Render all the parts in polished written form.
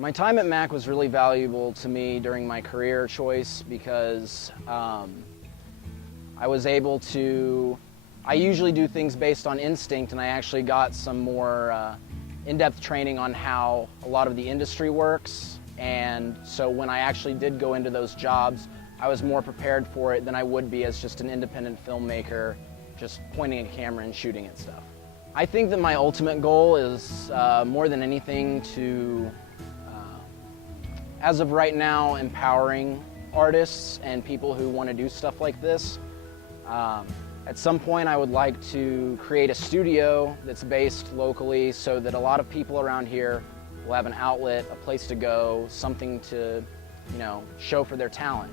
My time at Mack was really valuable to me during my career choice because I was able to, I usually do things based on instinct, and I actually got some more in-depth training on how a lot of the industry works. And so when I actually did go into those jobs, I was more prepared for it than I would be as just an independent filmmaker, just pointing a camera and shooting at stuff. I think that my ultimate goal is more than anything to, as of right now, empowering artists and people who want to do stuff like this. At some point I would like to create a studio that's based locally so that a lot of people around here will have an outlet, a place to go, something to, show for their talent.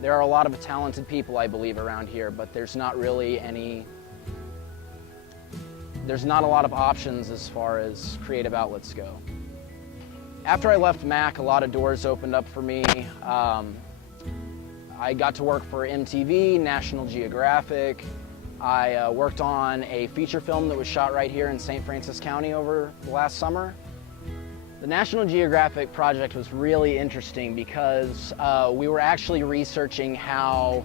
There are a lot of talented people, I believe, around here, but there's not really there's not a lot of options as far as creative outlets go. After I left Mack, a lot of doors opened up for me. I got to work for MTV, National Geographic. I worked on a feature film that was shot right here in St. Francis County over the last summer. The National Geographic project was really interesting because we were actually researching how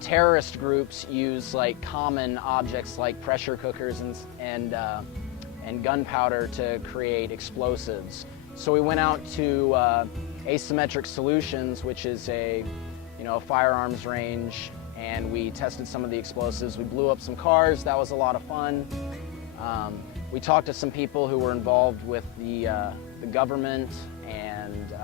terrorist groups use common objects like pressure cookers and gunpowder to create explosives. So we went out to Asymmetric Solutions, which is a firearms range, and we tested some of the explosives. We blew up some cars. That was a lot of fun. We talked to some people who were involved with the government and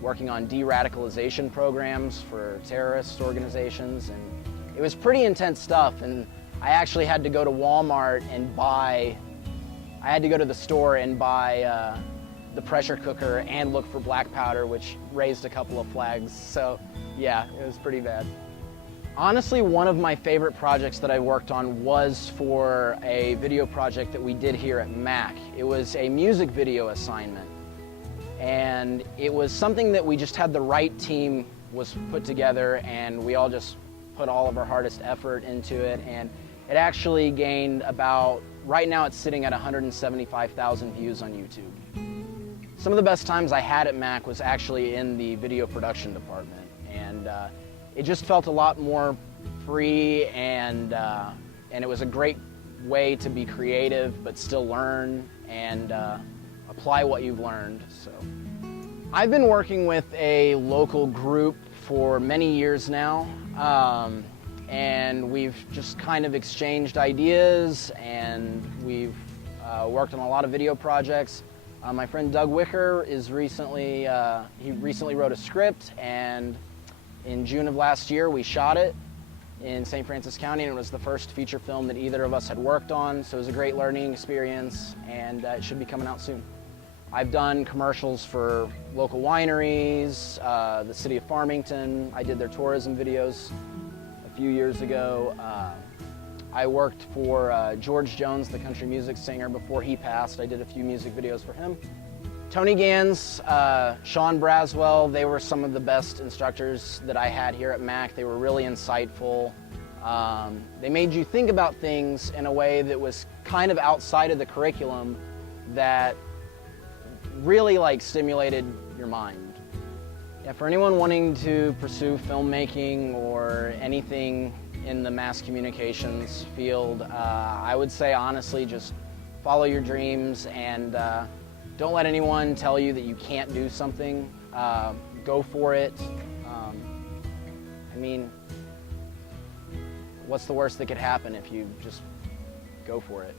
working on de-radicalization programs for terrorist organizations, and it was pretty intense stuff. And I actually had to go to Walmart and buy, I had to go to the store and buy the pressure cooker and look for black powder, which raised a couple of flags. So yeah, it was pretty bad. Honestly, one of my favorite projects that I worked on was for a video project that we did here at Mack. It was a music video assignment, and it was something that we just had the right team was put together, and we all just put all of our hardest effort into it, and it actually gained about, right now it's sitting at 175,000 views on YouTube. Some of the best times I had at Mack was actually in the video production department, and it just felt a lot more free, and it was a great way to be creative but still learn and apply what you've learned. So I've been working with a local group for many years now, and we've just kind of exchanged ideas, and we've worked on a lot of video projects. My friend Doug Wicker is recently wrote a script, and in June of last year we shot it in St. Francis County, and it was the first feature film that either of us had worked on, so it was a great learning experience, and it should be coming out soon. I've done commercials for local wineries, the city of Farmington. I did their tourism videos a few years ago. I worked for George Jones, the country music singer, before he passed. I did a few music videos for him. Tony Gans, Sean Braswell, they were some of the best instructors that I had here at Mack. They were really insightful. They made you think about things in a way that was kind of outside of the curriculum that really stimulated your mind. Yeah, for anyone wanting to pursue filmmaking or anything in the mass communications field, I would say honestly just follow your dreams, and don't let anyone tell you that you can't do something. Go for it. I mean, what's the worst that could happen if you just go for it?